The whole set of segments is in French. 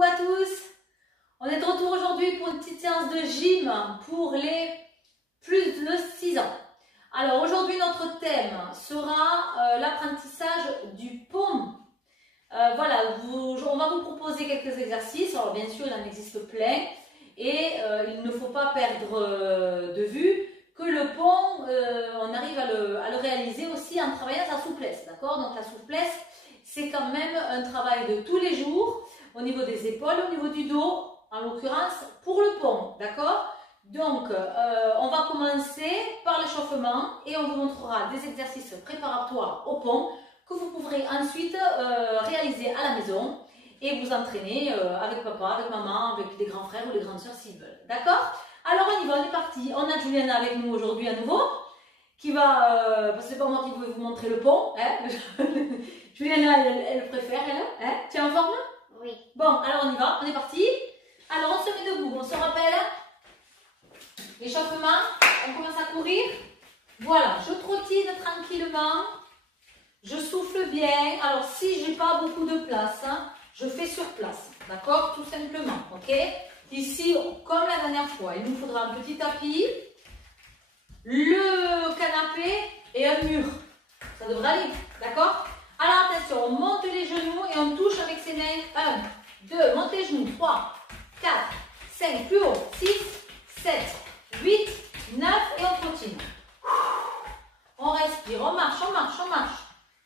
Coucou à tous. On est de retour aujourd'hui pour une petite séance de gym pour les plus de 6 ans. Alors aujourd'hui notre thème sera l'apprentissage du pont. Voilà, on va vous proposer quelques exercices. Alors bien sûr il en existe plein et il ne faut pas perdre de vue que le pont, on arrive à le réaliser aussi en travaillant sa souplesse. D'accord? Donc la souplesse, c'est quand même un travail de tous les jours au niveau des épaules, au niveau du dos, en l'occurrence pour le pont. D'accord? Donc on va commencer par l'échauffement et on vous montrera des exercices préparatoires au pont que vous pourrez ensuite réaliser à la maison et vous entraîner avec papa, avec maman, avec les grands frères ou les grandes sœurs s'ils veulent. D'accord? Alors on y va, on est parti. On a Juliana avec nous aujourd'hui à nouveau, qui va, parce que c'est pas moi qui vais vous montrer le pont. Hein. Juliana, elle préfère, elle. Hein. Tu es en forme? Oui. Bon, alors on y va, on est parti. Alors on se met debout, on se rappelle. L'échauffement, on commence à courir. Voilà, je trottine tranquillement. Je souffle bien. Alors si j'ai pas beaucoup de place, hein, je fais sur place. D'accord? Tout simplement, ok? Ici, comme la dernière fois, il nous faudra un petit tapis, le canapé et un mur. Ça devrait aller, d'accord? Alors attention, on monte les genoux et on touche avec ses mains. 1, 2, monte les genoux. 3, 4, 5, plus haut. 6, 7, 8, 9 et on continue. On respire, on marche, on marche, on marche.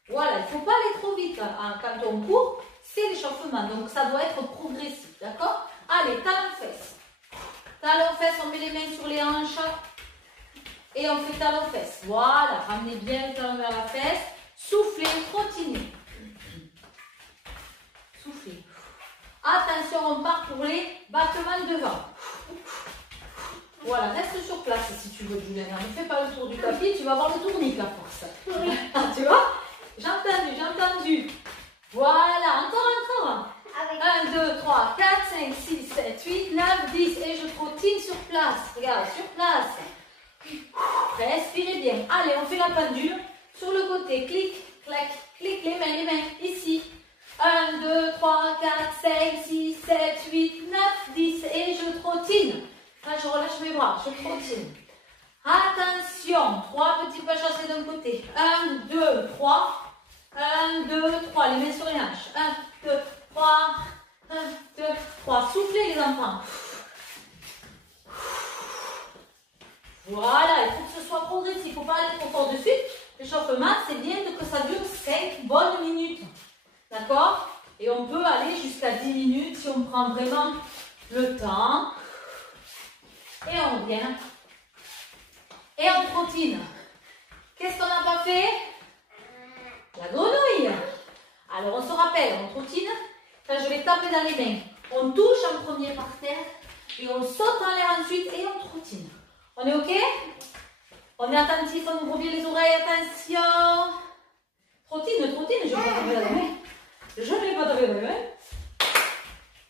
Voilà, il ne faut pas aller trop vite hein, quand on court. C'est l'échauffement, donc ça doit être progressif, d'accord? Allez, talon-fesse. Talon-fesse, on met les mains sur les hanches et on fait talon-fesse. Voilà, ramenez bien le talon vers la fesse. Soufflez, trottinez. Soufflez. Attention, on part pour les battements devant. Voilà, reste sur place si tu veux, Juliana. Ne fais pas le tour du tapis, tu vas avoir le tourniquet à force. Oui. Tu vois? J'ai entendu, j'ai entendu. Voilà, encore. 1, 2, 3, 4, 5, 6, 7, 8, 9, 10. Et je trottine sur place. Regarde, sur place. Respirez bien. Allez, on fait la pendule. Sur le côté, clic, clac, clic, les mains, ici. 1, 2, 3, 4, 5, 6, 7, 8, 9, 10. Et je trottine. Là, je relâche mes bras, je trottine. Attention, 3 petits pas chassés d'un côté. 1, 2, 3. 1, 2, 3. Les mains sur les hanches. 1, 2, 3. 1, 2, 3. Soufflez les enfants. Voilà, il faut que ce soit progressif. Il ne faut pas aller trop fort dessus. L'échauffement, c'est bien que ça dure 5 bonnes minutes. D'accord? Et on peut aller jusqu'à 10 minutes si on prend vraiment le temps. Et on revient. Et on trottine. Qu'est-ce qu'on n'a pas fait? La grenouille. Alors on se rappelle, on trottine. Quand je vais taper dans les mains, on touche en premier par terre et on saute en l'air ensuite et on trottine. On est ok? On est attentif, on ouvre bien les oreilles, attention. Trottine, je ne vais pas taper dans les mains. Je ne vais pas taper dans les mains.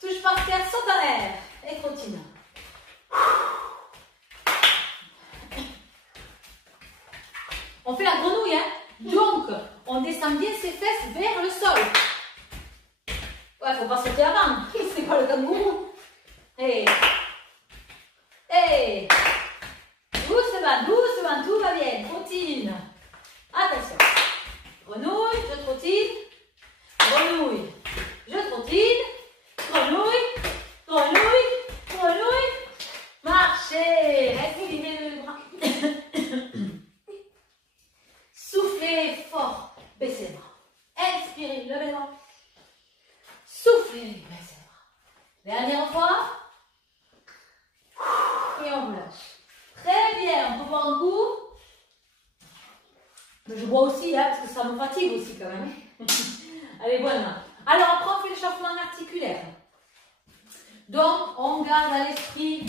Touche par terre, saute en l'air et trottine. On fait la grenouille, hein? Donc, on descend bien ses fesses vers le sol. Ouais, il ne faut pas sauter avant. C'est pas le kangourou. Hey. Hey. Doucement, tout va bien. Trottine. Attention. Grenouille, je trottine. Grenouille, je trottine. Grenouille. Marchez. Respirez le bras. Soufflez fort. Baissez les bras. Inspirez, levez les bras. Soufflez, baissez les bras. Dernière fois. Et on relâche. Très bien, on peut boire un coup. Mais je bois aussi, hein, parce que ça me fatigue aussi quand même. Allez, voilà. Alors après, on fait l'échauffement articulaire. Donc, on garde à l'esprit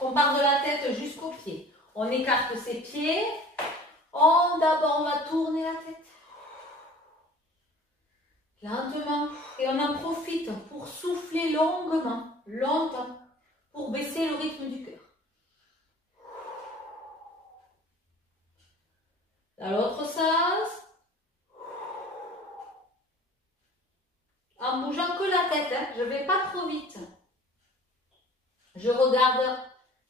qu'on part de la tête jusqu'aux pieds. On écarte ses pieds. D'abord, on va tourner la tête. Lentement. Et on en profite pour souffler longuement, longtemps, pour baisser le rythme du cœur. Dans l'autre sens. en bougeant que la tête, hein. Je ne vais pas trop vite. Je regarde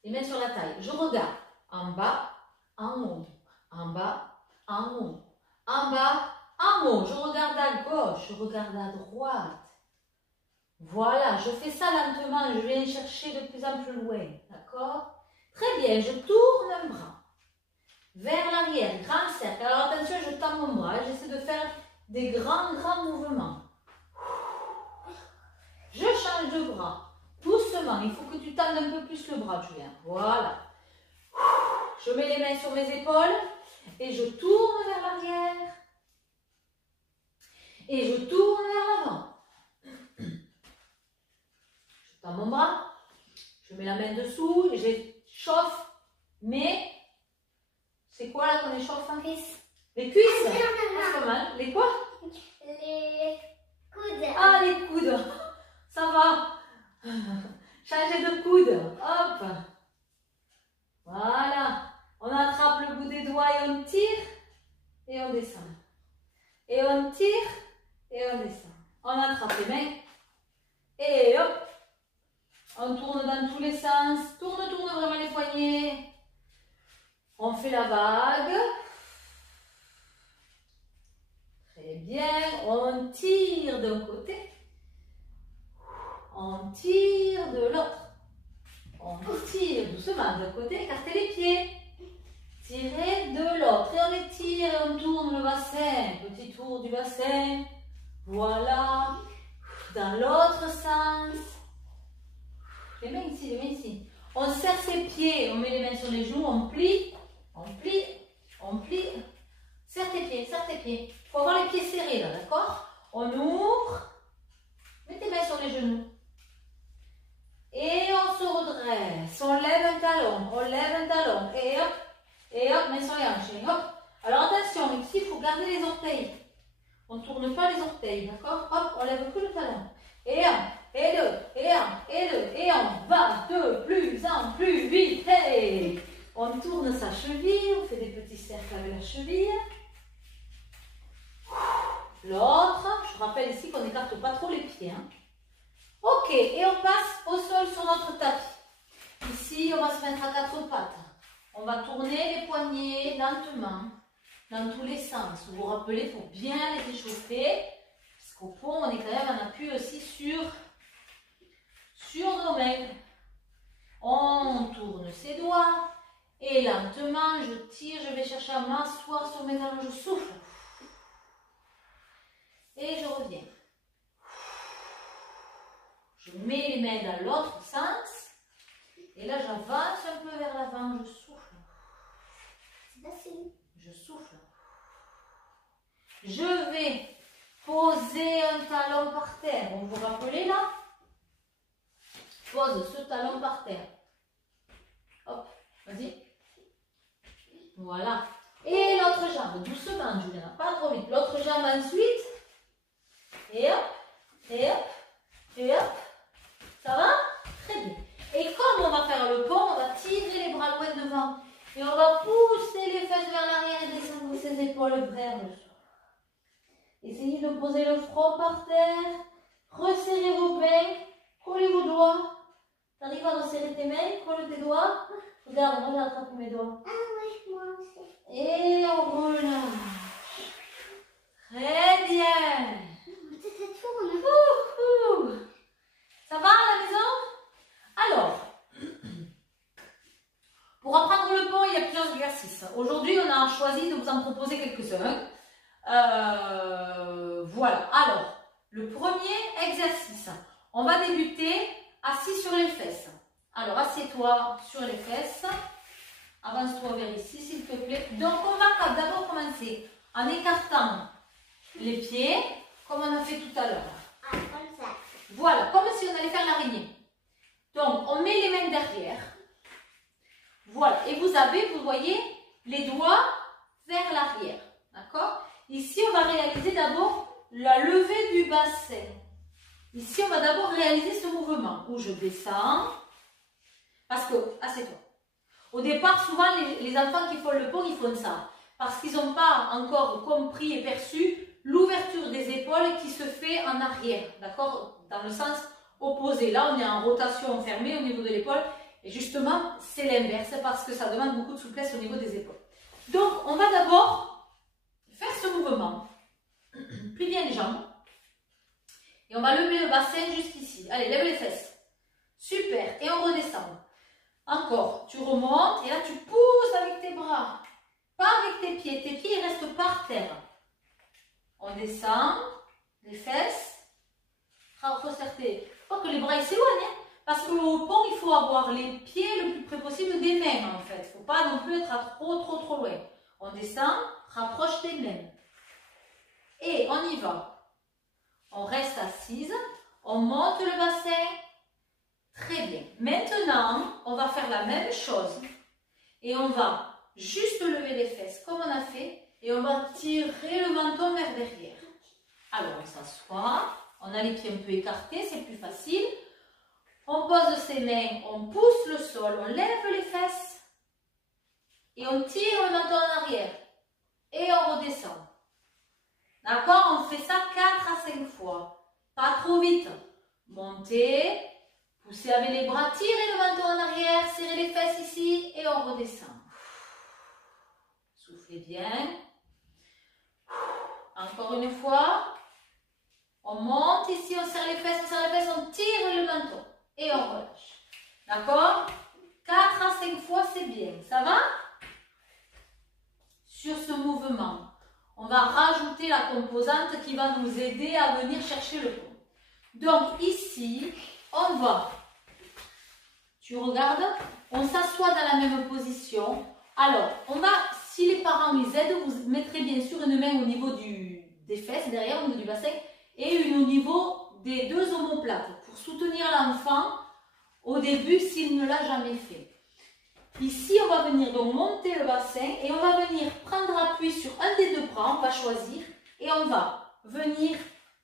les mains sur la taille. Je regarde en bas, en haut, en bas, en haut, en bas, en haut. Je regarde à gauche, je regarde à droite. Voilà, je fais ça lentement, je viens chercher de plus en plus loin. D'accord? Très bien, je tourne un bras vers l'arrière, grand cercle. Alors attention, je tends mon bras, j'essaie de faire des grands mouvements. Je change de bras, doucement. Il faut que tu tendes un peu plus le bras, Julien. Voilà. Je mets les mains sur mes épaules et je tourne vers l'arrière. Et je tourne vers l'avant. Je tends mon bras, je mets la main dessous, j'échauffe, mais c'est quoi là qu'on échauffe en cuisse? Les cuisses. C'est pas mal. Les quoi? Les coudes. Ah, les coudes. Ça va. Changer de coude. Hop. Voilà. On attrape le bout des doigts et on tire et on descend. Et on tire et on descend. On attrape les mains et hop. On tourne dans tous les sens. Tourne vraiment les poignets. On fait la vague. Très bien. On tire d'un côté. On tire de l'autre. On tire doucement d'un côté, écartez les pieds. Tirez de l'autre. Et on étire et on tourne le bassin. Petit tour du bassin. Voilà. Dans l'autre sens. Les mains ici, les mains ici. On serre ses pieds. On met les mains sur les genoux. On plie. On plie. On plie. Serre tes pieds, serre tes pieds. Il faut avoir les pieds serrés là, d'accord? On ouvre. Mets tes mains sur les genoux. Et on se redresse. On lève un talon. On lève un talon. Et hop, main sur les hanches. Et hop. Alors attention, ici, il faut garder les orteils. On ne tourne pas les orteils, d'accord? Hop, on lève que le talon. Et un, et deux, et un, et deux, et on va de plus en plus vite. Hey! On tourne sa cheville, on fait des petits cercles avec la cheville. L'autre, je rappelle ici qu'on n'écarte pas trop les pieds. Hein. Ok, et on passe au sol sur notre tapis. Ici, on va se mettre à quatre pattes. On va tourner les poignets lentement, dans tous les sens. Vous vous rappelez, pour bien les échauffer, parce qu'au fond, on est quand même en appui aussi sur nos mains. On tourne ses doigts. Et lentement, je tire, je vais chercher à m'asseoir sur mes talons, je souffle. Et je reviens. Je mets les mains dans l'autre sens. Et là, j'avance un peu vers l'avant, je souffle. Je souffle. Je vais poser un talon par terre. Vous vous rappelez là? Pose ce talon par terre. Hop, vas-y. Voilà. Et l'autre jambe, doucement, Julien, pas trop vite. L'autre jambe ensuite. Et hop, et hop, et hop. Ça va? Très bien. Et comme on va faire le pont, on va tirer les bras loin devant. Et on va pousser les fesses vers l'arrière et descendre ses épaules vers le sol. Essayez de poser le front par terre. Resserrez vos mains. Collez vos doigts. T'arrives à resserrer tes mains, colle tes doigts. Regarde, moi j'ai attrapé mes doigts. Ah oui, moi aussi. Et on relâche. Très bien. Ça tourne. Ouhou. Ça va à la maison? Alors, pour apprendre le pont, il y a plusieurs exercices. Aujourd'hui, on a choisi de vous en proposer quelques-uns. Voilà. Alors, le premier exercice. On va débuter assis sur les fesses. Alors, assieds-toi sur les fesses. Avance-toi vers ici, s'il te plaît. Donc, on va d'abord commencer en écartant les pieds, comme on a fait tout à l'heure. Ah, comme ça. Voilà, comme si on allait faire l'araignée. Donc, on met les mains derrière. Voilà. Et vous voyez, les doigts vers l'arrière. D'accord? Ici, on va réaliser d'abord la levée du bassin. Ici, on va d'abord réaliser ce mouvement où je descends. Parce que, assieds-toi. Au départ, souvent, les enfants qui font le pont, ils font ça. Parce qu'ils n'ont pas encore compris et perçu l'ouverture des épaules qui se fait en arrière, d'accord? Dans le sens opposé. Là, on est en rotation fermée au niveau de l'épaule. Et justement, c'est l'inverse parce que ça demande beaucoup de souplesse au niveau des épaules. Donc, on va d'abord faire ce mouvement. Plie bien les jambes. Et on va lever le bassin jusqu'ici. Allez, lève les fesses. Super. Et on redescend. Encore. Tu remontes et là, tu pousses avec tes bras. Pas avec tes pieds. Tes pieds ils restent par terre. On descend. Les fesses. Resserrer. Pas que les bras s'éloignent. Hein, parce qu'au pont, il faut avoir les pieds le plus près possible des mains en fait. Il ne faut pas non plus être à trop loin. On descend. Rapproche tes mains. Et on y va. On reste assise, on monte le bassin. Très bien. Maintenant, on va faire la même chose. Et on va juste lever les fesses comme on a fait. Et on va tirer le menton vers derrière. Alors, on s'assoit. On a les pieds un peu écartés, c'est plus facile. On pose ses mains, on pousse le sol, on lève les fesses. Et on tire le menton en arrière. Et on redescend. D'accord? On fait ça 4 à 5 fois. Pas trop vite. Montez, poussez avec les bras, tirez le menton en arrière, serrez les fesses ici et on redescend. Soufflez bien. Encore une fois. On monte ici, on serre les fesses, on tire le menton et on relâche. D'accord? 4 à 5 fois, c'est bien. Ça va? Sur ce mouvement, on va rajouter la composante qui va nous aider à venir chercher le pont. Donc ici, on va, tu regardes, on s'assoit dans la même position. Alors, on va, si les parents nous aident, vous mettrez bien sûr une main au niveau des fesses, derrière, au niveau du bassin, et une au niveau des 2 omoplates pour soutenir l'enfant au début s'il ne l'a jamais fait. Ici, on va venir donc monter le bassin et on va venir prendre appui sur un des 2 bras, on va choisir et on va venir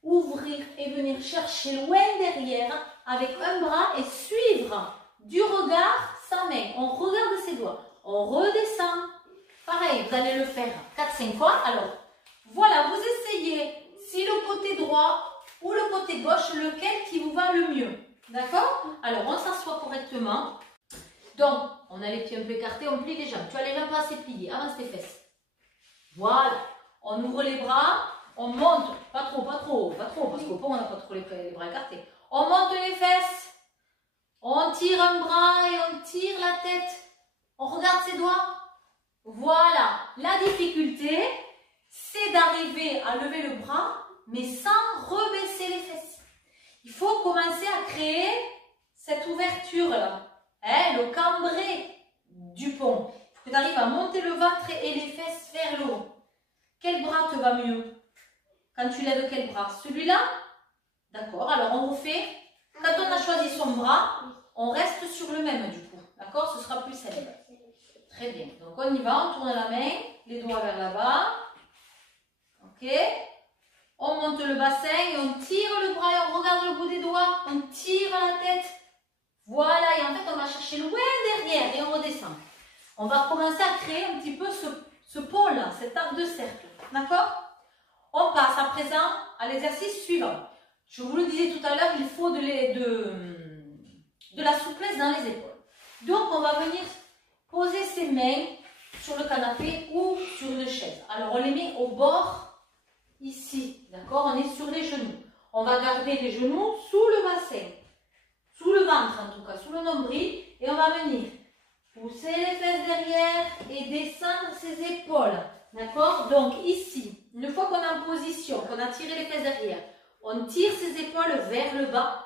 ouvrir et venir chercher loin derrière avec un bras et suivre du regard sa main. On regarde ses doigts, on redescend. Pareil, vous allez le faire 4-5 fois. Alors, voilà, vous essayez si le côté droit ou le côté gauche, lequel qui vous va le mieux. D'accord? Alors, on s'assoit correctement. Donc, on a les pieds un peu écartés, on plie les jambes. Tu as les jambes pas assez pliées, avance tes fesses. Voilà. On ouvre les bras, on monte. Pas trop, parce qu'au pont, on n'a pas trop les bras écartés. On monte les fesses. On tire un bras et on tire la tête. On regarde ses doigts. Voilà. La difficulté, c'est d'arriver à lever le bras, mais sans rebaisser les fesses. Il faut commencer à créer cette ouverture-là, hein, le cambré du pont. Il faut que tu arrives à monter le ventre et les fesses vers le haut. Quel bras te va mieux? Quand tu lèves quel bras? Celui-là? D'accord, alors on refait. Quand on a choisi son bras, on reste sur le même du coup. D'accord? Ce sera plus simple. Très bien. Donc on y va, on tourne la main, les doigts vers là-bas. Ok, on monte le bassin et on tire le bras et on regarde le bout des doigts, on tire la tête. Voilà, et en fait on va chercher loin derrière et on redescend. On va commencer à créer un petit peu ce pôle, cet arc de cercle. D'accord? On passe à présent à l'exercice suivant. Je vous le disais tout à l'heure, il faut de la souplesse dans les épaules. Donc on va venir poser ses mains sur le canapé ou sur une chaise. Alors on les met au bord. Ici, d'accord? On est sur les genoux. On va garder les genoux sous le bassin, sous le ventre en tout cas, sous le nombril. Et on va venir pousser les fesses derrière et descendre ses épaules. D'accord? Donc ici, une fois qu'on est en position, qu'on a tiré les fesses derrière, on tire ses épaules vers le bas.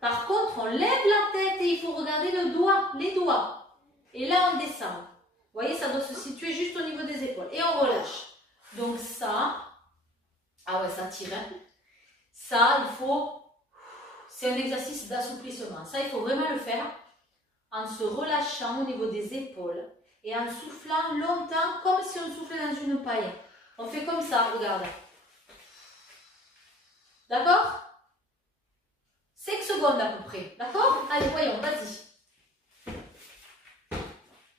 Par contre, on lève la tête et il faut regarder le doigt, les doigts. Et là, on descend. Vous voyez, ça doit se situer juste au niveau des épaules. Et on relâche. Donc ça... Ah ouais, ça tire. Hein. Ça, il faut... C'est un exercice d'assouplissement. Ça, il faut vraiment le faire en se relâchant au niveau des épaules et en soufflant longtemps, comme si on soufflait dans une paille. On fait comme ça, regarde. D'accord? 5 secondes à peu près. D'accord? Allez, voyons, vas-y.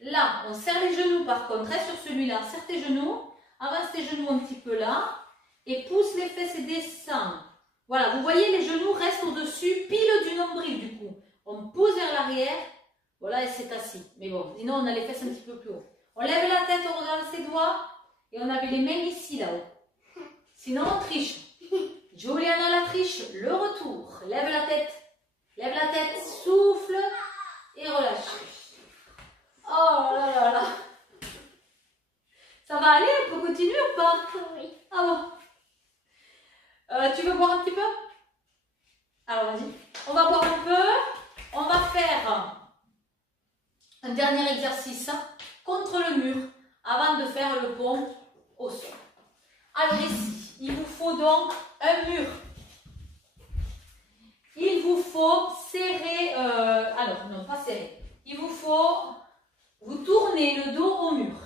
Là, on serre les genoux par contre. Hein, sur celui-là, serre tes genoux. Avance tes genoux un petit peu là. et pousse les fesses et descend. Voilà, vous voyez, les genoux restent au-dessus, pile du nombril du coup. On pousse vers l'arrière, voilà, et c'est assis. Mais bon, sinon on a les fesses un petit peu plus haut. On lève la tête, on regarde ses doigts, et on avait les mains ici, là-haut. Sinon on triche. Juliana la triche, le retour. Lève la tête, souffle et relâche. Oh là là là. Ça va aller, on peut continuer ou pas? Oui. Ah bon. Tu veux boire un petit peu? Alors vas-y. On va boire un peu. On va faire un dernier exercice contre le mur avant de faire le pont au sol. Alors ici, il vous faut donc un mur. Il vous faut serrer, alors non pas serrer, il vous faut, vous tournez le dos au mur.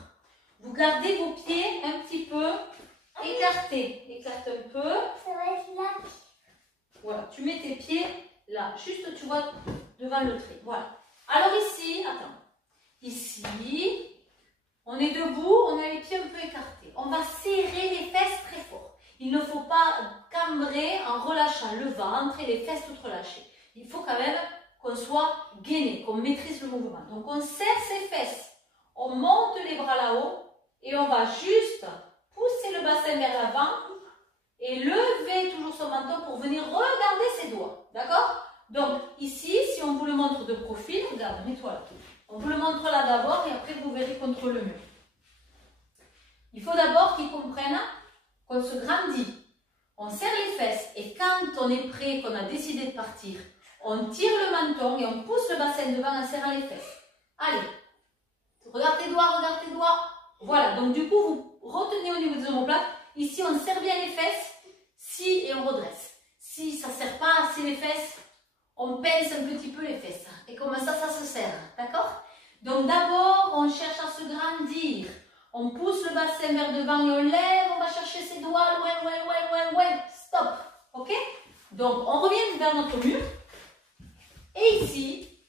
Vous gardez vos pieds un petit peu écartés. Écarte un peu. Ça va être là. Voilà, tu mets tes pieds là, juste tu vois devant le trait. Voilà. Alors ici, attends. Ici, on est debout, on a les pieds un peu écartés. On va serrer les fesses très fort. Il ne faut pas cambrer en relâchant le ventre et les fesses toutes relâchées. Il faut quand même qu'on soit gainé, qu'on maîtrise le mouvement. Donc on serre ses fesses, on monte les bras là-haut et on va juste pousser le bassin vers l'avant et lever toujours son menton pour venir regarder ses doigts. D'accord? Donc ici, si on vous le montre de profil, regarde, mets-toi là. On vous le montre là d'abord et après vous verrez contre le mur. Il faut d'abord qu'ils comprennent qu'on se grandit. On serre les fesses et quand on est prêt, qu'on a décidé de partir, on tire le menton et on pousse le bassin devant en serrant les fesses. Allez, regarde tes doigts, regarde tes doigts. Voilà, donc du coup, vous retenez au niveau des omoplates. Ici, on serre bien les fesses, si et on redresse. Si ça ne serre pas assez les fesses, on pince un petit peu les fesses. Et comme ça, ça se serre. D'accord? Donc d'abord, on cherche à se grandir. On pousse le bassin vers devant et on lève. On va chercher ses doigts loin, loin, loin, loin, loin. Stop. Ok? Donc, on revient vers notre mur. Et ici,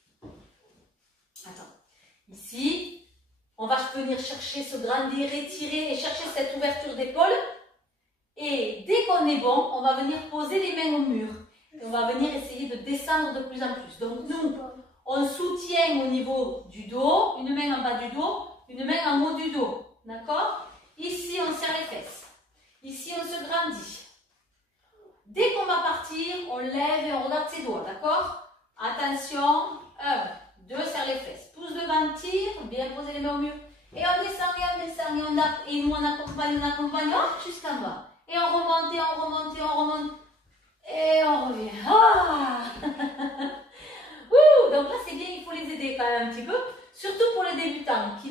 attends, ici, on va venir chercher, se grandir, étirer et chercher cette ouverture d'épaule. Et dès qu'on est bon, on va venir poser les mains au mur. Et on va venir essayer de descendre de plus en plus. Donc nous, on soutient au niveau du dos, une main en bas du dos, une main en haut du dos. D'accord? Ici, on serre les fesses. Ici, on se grandit. Dès qu'on va partir, on lève et on regarde ses doigts. D'accord? Attention. 1, 2, serre les fesses. Pousse devant, tire, bien poser les mains au mur. Et on descend, et on descend, et nous on accompagne, hop, jusqu'en bas. Et on remonte, et on remonte, et on remonte. Et on revient. Ah Ouh, donc là c'est bien, il faut les aider quand même un petit peu. Surtout pour les débutants qui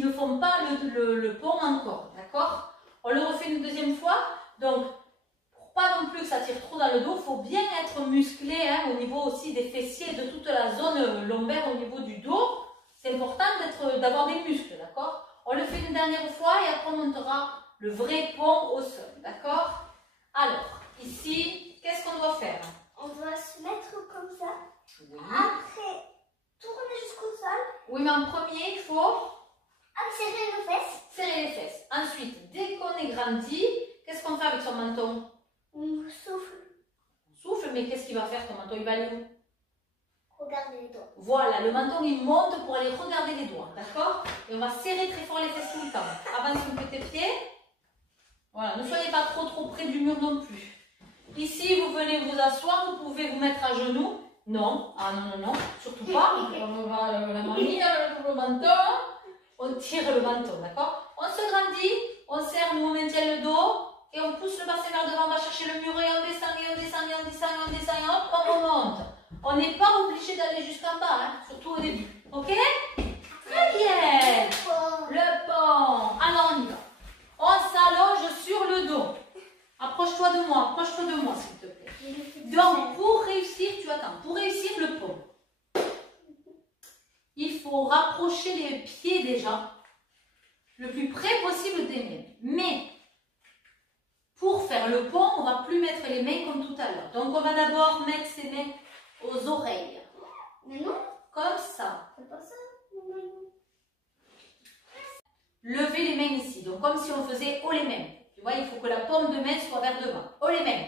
ne font pas le pont encore. D'accord? On le refait une deuxième fois. Donc, pour pas non plus que ça tire trop dans le dos, il faut bien être musclé hein, au niveau aussi des fessiers et de toute la zone lombaire au niveau du dos. C'est important d'avoir des muscles. D'accord? On le fait une dernière fois et après on montera le vrai pont au sol. D'accord? Alors, ici, qu'est-ce qu'on doit faire? On doit se mettre comme ça. Oui. Après, tourner jusqu'au sol. Oui, mais en premier, il faut Serrer nos fesses. serrer les fesses. Ensuite, dès qu'on est grandi, qu'est-ce qu'on fait avec son menton? On souffle. On souffle, mais qu'est-ce qu'il va faire ton menton? Il va aller où? Regardez les doigts. Voilà, le menton il monte pour aller regarder les doigts, d'accord? Et on va serrer très fort les fesses tout le temps. Avance un peu tes pieds. Voilà, ne soyez pas trop près du mur non plus. Ici, vous venez vous asseoir, vous pouvez vous mettre à genoux. Non, ah non, surtout pas. On va la mamie, le menton. On tire le menton, d'accord? On se grandit, on serre, nous on maintient le dos et on pousse le bassin vers devant, on va chercher le mur et on descend, et on descend, et on descend, et on descend, et hop, on remonte. On n'est pas obligé d'aller jusqu'en bas, hein, surtout au début. Ok? Très bien. Le pont. Alors on y va. On s'allonge sur le dos. Approche-toi de moi, s'il te plaît. Donc pour réussir, pour réussir le pont, il faut rapprocher les pieds déjà le plus près possible des mains. Mais pour faire le pont, on ne va plus mettre les mains comme tout à l'heure. Donc on va d'abord mettre ses mains aux oreilles. Mais non, Comme ça. c'est pas ça. Levez les mains ici. Donc comme si on faisait haut les mains. Tu vois, il faut que la paume de main soit vers devant. Oh, les mains.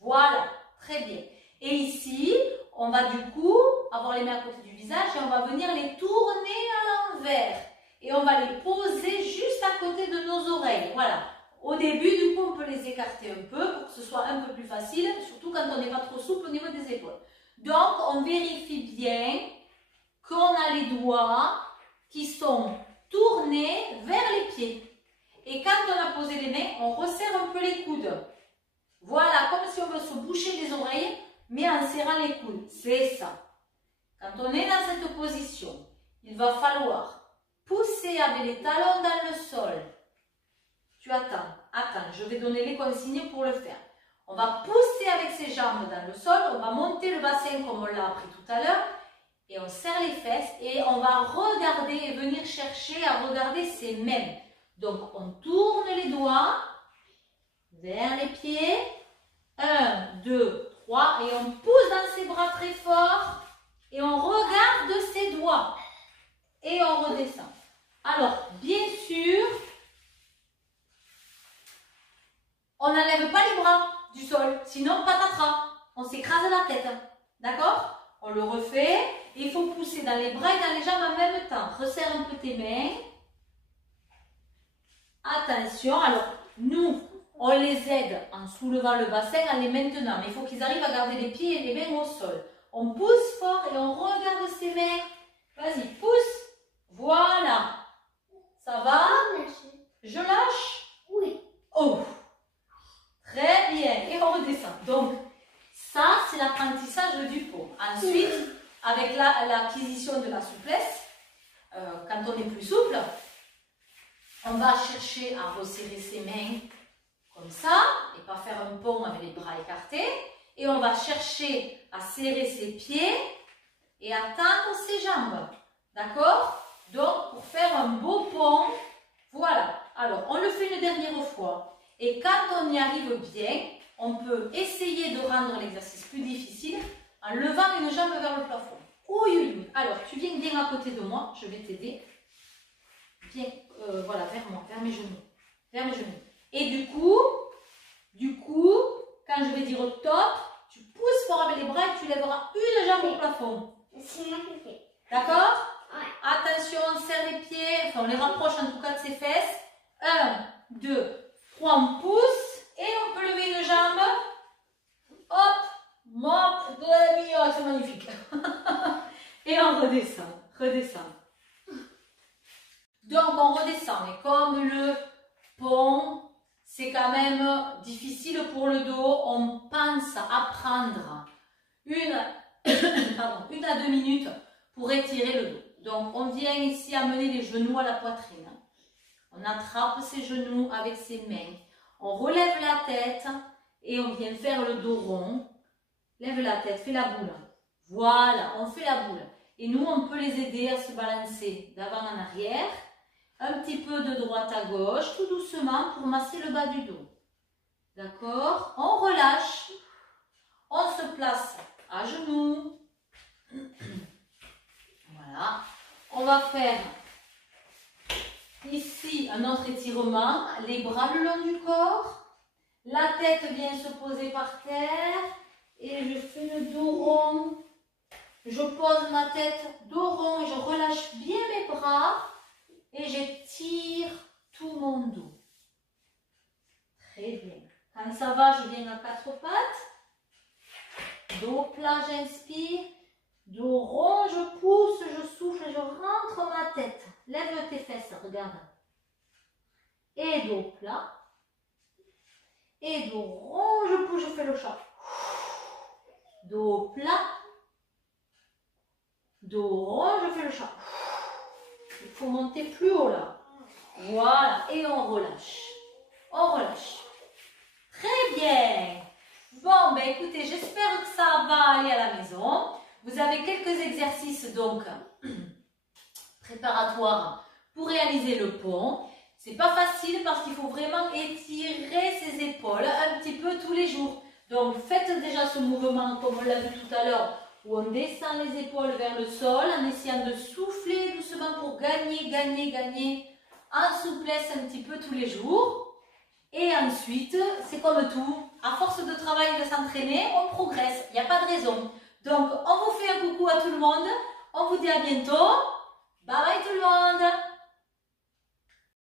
Voilà, très bien. Et ici, on va du coup avoir les mains à côté du visage et on va venir les tourner à l'envers. Et on va les poser juste à côté de nos oreilles. Voilà. Au début, du coup, on peut les écarter un peu pour que ce soit un peu plus facile, surtout quand on n'est pas trop souple au niveau des épaules. Donc, on vérifie bien qu'on a les doigts qui sont tournés vers les pieds. Et quand on a posé les mains, on resserre un peu les coudes. Voilà, comme si on veut se boucher les oreilles, mais en serrant les coudes. C'est ça. Quand on est dans cette position, il va falloir pousser avec les talons dans le sol. Tu attends, je vais donner les consignes pour le faire. On va pousser avec ses jambes dans le sol, on va monter le bassin comme on l'a appris tout à l'heure, et on serre les fesses et on va regarder et venir chercher à regarder ses mains. Donc on tourne les doigts vers les pieds, 1, 2, 3, et on pousse dans ses bras très fort, et on regarde ses doigts, et on redescend. Alors, bien sûr, on n'enlève pas les bras du sol, sinon patatras, on s'écrase la tête, d'accord? On le refait, et il faut pousser dans les bras et dans les jambes en même temps. Resserre un peu tes mains. Attention, alors, nous, on les aide en soulevant le bassin, en les maintenant, mais il faut qu'ils arrivent à garder les pieds et les mains au sol. On pousse fort et on regarde ses mains. Vas-y, pousse. Voilà. Ça va? Je lâche? Oui. Oh. Très bien. Et on redescend. Donc, ça, c'est l'apprentissage du pot. Ensuite, avec l'acquisition de la souplesse, quand on est plus souple, on va chercher à resserrer ses mains comme ça, et pas faire un pont avec les bras écartés. Et on va chercher à serrer ses pieds et à tendre ses jambes. D'accord? Donc, pour faire un beau pont, voilà. Alors, on le fait une dernière fois. Et quand on y arrive bien, on peut essayer de rendre l'exercice plus difficile en levant une jambe vers le plafond. Oui, oui, oui. Alors, tu viens bien à côté de moi, je vais t'aider. Viens, voilà, vers moi, vers mes genoux. Vers mes genoux. Et du coup, quand je vais dire top, tu pousses fort avec les bras et tu lèveras une jambe au plafond. C'est moi qui fais. D'accord? Ouais. Attention, on serre les pieds, enfin on les rapproche en tout cas de ses fesses. 1, 2, 3, on pousse et on peut lever une jambe. Hop, mop, demi, oh, c'est magnifique. Et on redescend, redescend. Donc on redescend, mais comme le pont, c'est quand même difficile pour le dos, on pense à prendre une à 2 minutes pour étirer le dos. Donc on vient ici amener les genoux à la poitrine. On attrape ses genoux avec ses mains. On relève la tête et on vient faire le dos rond. Lève la tête, fais la boule. Voilà, on fait la boule. Et nous, on peut les aider à se balancer d'avant en arrière. Un petit peu de droite à gauche, tout doucement pour masser le bas du dos. D'accord? On relâche. On se place à genoux. Voilà. On va faire ici un autre étirement. Les bras le long du corps. La tête vient se poser par terre. Et je fais le dos rond. Je pose ma tête dos rond. Je relâche bien mes bras. Et j'étire tout mon dos. Très bien. Quand ça va, je viens à 4 pattes. Dos plat, j'inspire. Dos rond, je pousse, je souffle, je rentre ma tête. Lève tes fesses, regarde. Et dos plat. Et dos rond, je pousse, je fais le chat. Dos plat. Dos rond, je fais le chat. Il faut monter plus haut là. Voilà. Et on relâche. On relâche. Très bien. Bon, ben écoutez, j'espère que ça va aller à la maison. Vous avez quelques exercices donc préparatoires pour réaliser le pont. C'est pas facile parce qu'il faut vraiment étirer ses épaules un petit peu tous les jours. Donc faites déjà ce mouvement comme on l'a vu tout à l'heure où on descend les épaules vers le sol en essayant de souffler doucement pour gagner en souplesse un petit peu tous les jours. Et ensuite, c'est comme tout, à force de travail et de s'entraîner, on progresse, il n'y a pas de raison. Donc, on vous fait un coucou à tout le monde, on vous dit à bientôt, bye bye.